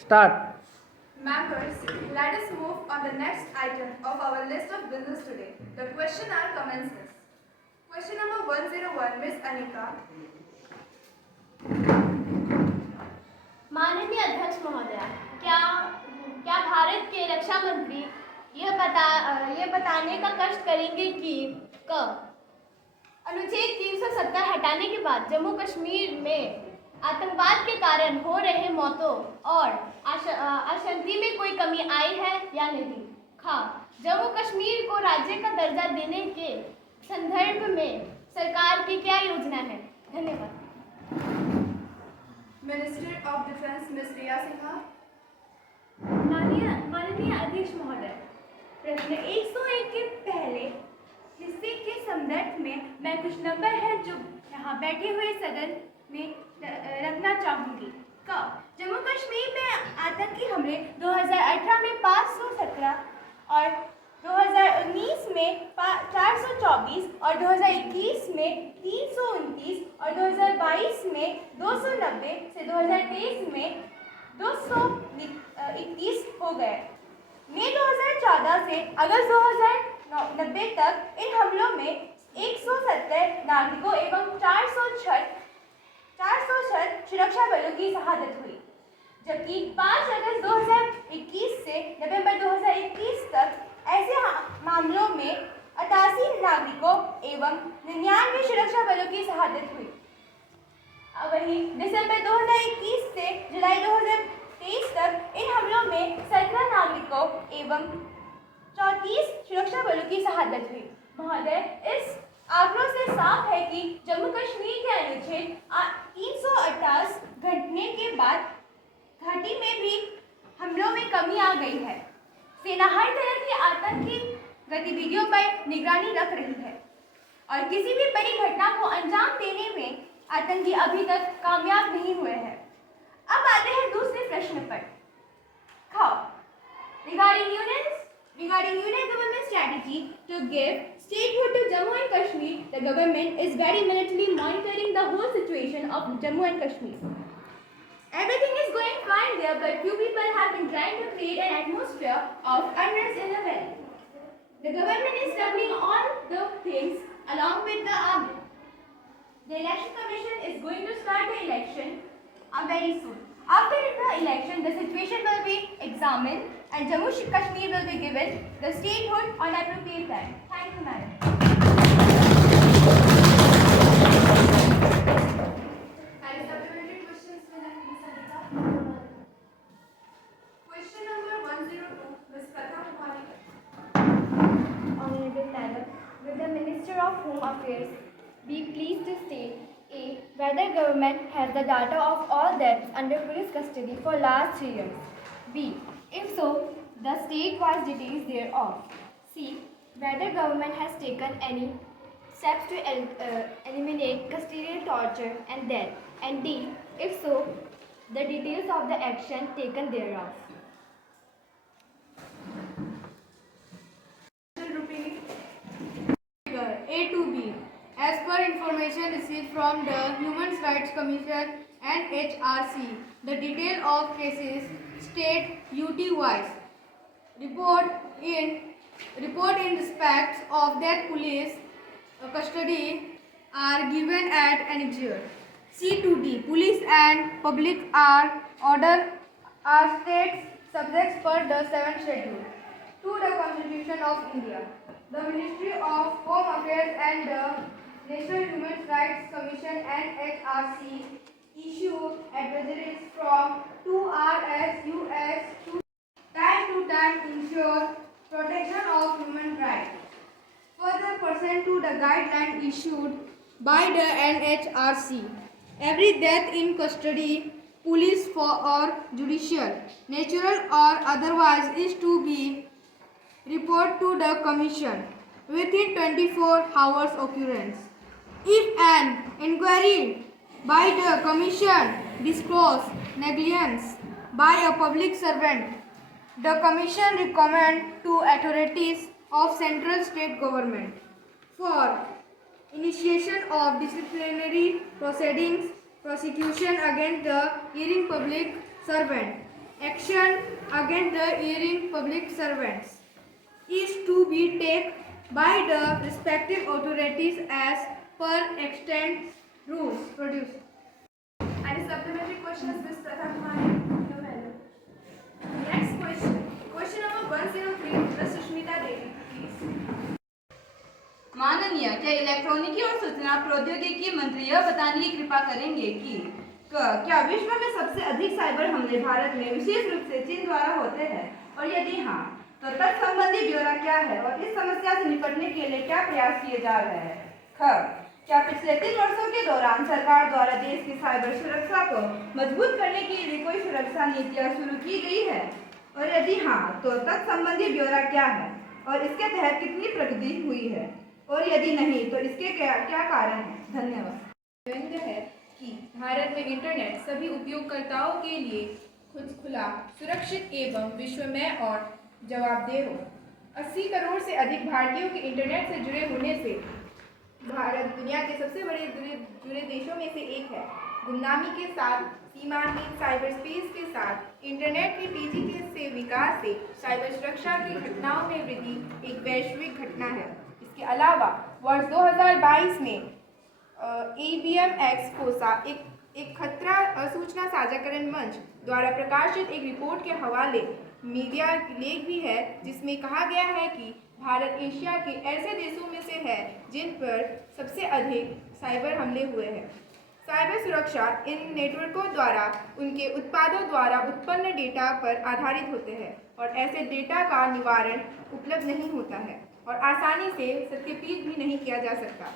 Start. Members, let us move on the next item of our list of business today. The question hour commences. Question number 101, Miss Anika. माननीय अध्यक्ष महोदय, क्या क्या भारत के रक्षा मंत्री ये बताने का कष्ट करेंगे कि अनुच्छेद 370 हटाने के बाद जम्मू कश्मीर में आतंकवाद के कारण हो रहे मौतों और अशांति में कोई कमी आई है या नहीं? जम्मू कश्मीर को राज्य का दर्जा देने के संदर्भ में सरकार की क्या योजना है? धन्यवाद। मिनिस्टर ऑफ डिफेंस मिस रिया सिन्हा। माननीय अध्यक्ष महोदय, प्रश्न 101 के पहले हिस्से के संदर्भ में मैं कुछ नंबर है जो यहाँ बैठे हुए सदन में रखना चाहूँगी। जम्मू कश्मीर में आतंकी हमले 2018 में 517 और 2019 में 424 और 2021 में 329 और 2022 में 290 से 2023 में 221 हो गए। मई 2014 से अगस्त 2090 तक इन हमलों में 170 नागरिकों एवं 406 सुरक्षा बलों की शहादत हुई, जबकि 5 अगस्त 2021 से नवंबर 2021 तक ऐसे मामलों में 88 नागरिकों एवं 99 सुरक्षा बलों की शहादत हुई। वहीं दिसंबर 2021 से जुलाई 2023 तक इन हमलों में 17 नागरिकों एवं 34 सुरक्षा बलों की शहादत हुई। महोदय, इस आंकड़ों से साफ है कि जम्मू कश्मीर के अनुच्छेद 328 घटने के बाद घाटी में भी हमलों में कमी आ गई है। सेना हर तरह की आतंकी गतिविधियों पर निगरानी रख रही है और किसी भी बड़ी घटना को अंजाम देने में आतंकी अभी तक कामयाब नहीं हुए हैं। अब आते हैं दूसरे प्रश्न पर। Regarding Union Government strategy to give statehood to Jammu and Kashmir, the government is very minutely monitoring the whole situation of Jammu and Kashmir. Everything is going fine there, but few people have been trying to create an atmosphere of unrest in the valley. The government is tackling all the things along with the army. The election commission is going to start the election very soon. After the election, the situation will be examined and Jammu and Kashmir will be given the statehood on appropriate time. Thank you, madam. Any supplementary questions, Miss Anika? Question number 102, Miss Pratha Kumari. Honorable Madam, will the Minister of Home Affairs be pleased to state A. Whether government has the data of all deaths under police custody for last 3 years. B. If so, the state-wise details thereof. C. Whether government has taken any steps to eliminate custodial torture and death. And D. If so, the details of the action taken thereof. A to B. As per information received from the Human Rights Commission and HRC, the detail of cases state UT-wise. Report in respect of that police custody are given at annexure. C to D. Police and public are states subjects per the 7th schedule to the Constitution of India. The Ministry of Home Affairs and the National Human Rights Commission and HRC issue advisories from 2RSUS to time ensure protection of human rights. Further pursuant to the guideline issued by the NHRC, every death in custody, police or judicial, natural or otherwise, is to be reported to the Commission within 24 hours occurrence. If an inquiry by the Commission disclose negligence by a public servant, the Commission recommends to authorities of central state government for initiation of disciplinary proceedings, prosecution against the hearing public servant, action against the erring public servants is to be taken by the respective authorities as per extant rules produced. Any supplementary questions, Ms. Pratha Kumari? No, madam. Next question. Question number 103, Ms. Sushmita Devi, please. माननीय, क्या इलेक्ट्रॉनिकी और सूचना प्रौद्योगिकी मंत्री यह बताने की कृपा करेंगे कि क्या विश्व में सबसे अधिक साइबर हमले भारत में विशेष रूप से चीन द्वारा होते हैं, और यदि हाँ तो तत्संबंधी ब्यौरा क्या है और इस समस्या से निपटने के लिए क्या प्रयास किए जा रहे हैं? क्या पिछले 3 वर्षों के दौरान सरकार द्वारा देश की साइबर सुरक्षा को मजबूत करने के लिए कोई सुरक्षा नीतियाँ शुरू की गई है, और यदि हाँ तो तत्संबंधी ब्यौरा क्या है और इसके तहत कितनी प्रगति हुई है, और यदि नहीं तो इसके क्या कारण है? धन्यवाद। व्यंग्य है कि भारत में इंटरनेट सभी उपयोगकर्ताओं के लिए खुला, सुरक्षित एवं विश्वमय और जवाबदेह हो। 80 करोड़ से अधिक भारतीयों के इंटरनेट से जुड़े होने से भारत दुनिया के सबसे बड़े जुड़े देशों में से एक है। गुमनामी के साथ सीमाहीन साइबर स्पेस के साथ इंटरनेट के तेजी से विकास से साइबर सुरक्षा की घटनाओं में वृद्धि एक वैश्विक घटना है। इसके अलावा वर्ष 2022 में ABM एक्स कोसा एक खतरा सूचना साझाकरण मंच द्वारा प्रकाशित एक रिपोर्ट के हवाले मीडिया लेख भी है, जिसमें कहा गया है कि भारत एशिया के ऐसे देशों में से है जिन पर सबसे अधिक साइबर हमले हुए हैं। साइबर सुरक्षा इन नेटवर्कों द्वारा उनके उत्पादों द्वारा उत्पन्न डेटा पर आधारित होते हैं और ऐसे डेटा का निवारण उपलब्ध नहीं होता है और आसानी से सत्यापित भी नहीं किया जा सकता।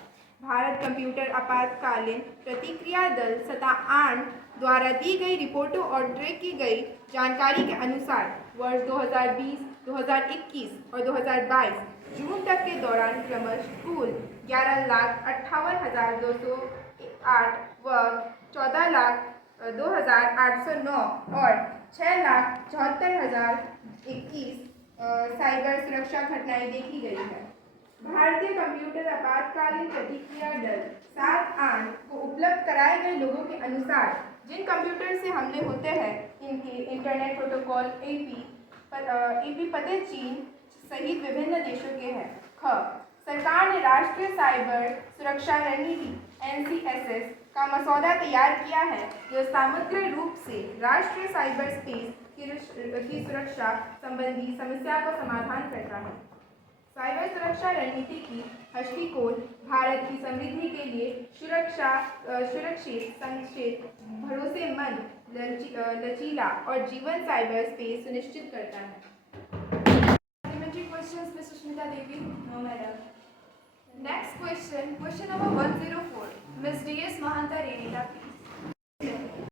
भारत कंप्यूटर आपातकालीन प्रतिक्रिया दल सतह 8 द्वारा दी गई रिपोर्टों और ट्रैक की गई जानकारी के अनुसार वर्ष 2020, 2021 और 2022 जून तक के दौरान क्रमशः कुल 11,58,208 व 14,02,809 और 6,74,021 साइबर सुरक्षा घटनाएं देखी गई है। भारतीय कंप्यूटर आपातकालीन प्रतिक्रिया दल 7-8 को उपलब्ध कराए गए लोगों के अनुसार जिन कंप्यूटर से हमले होते हैं इनके इंटरनेट प्रोटोकॉल AP पते चीन सहित विभिन्न देशों के हैं। सरकार ने राष्ट्रीय साइबर सुरक्षा रणनीति NCSS का मसौदा तैयार किया है, जो समग्र रूप से राष्ट्रीय साइबर स्पेस की सुरक्षा संबंधी समस्या को समाधान करता है। साइबर सुरक्षा रणनीति की दृष्टिकोण भारत की समृद्धि के लिए सुरक्षित, संक्षिप्त, भरोसेमंद, लचीला और जीवन साइबर स्पेस सुनिश्चित करता है। Supplementary questions, Ms. Sushmita Devi? No, madam. Next question, question number 104, Ms. DS Mahanta Renita, please.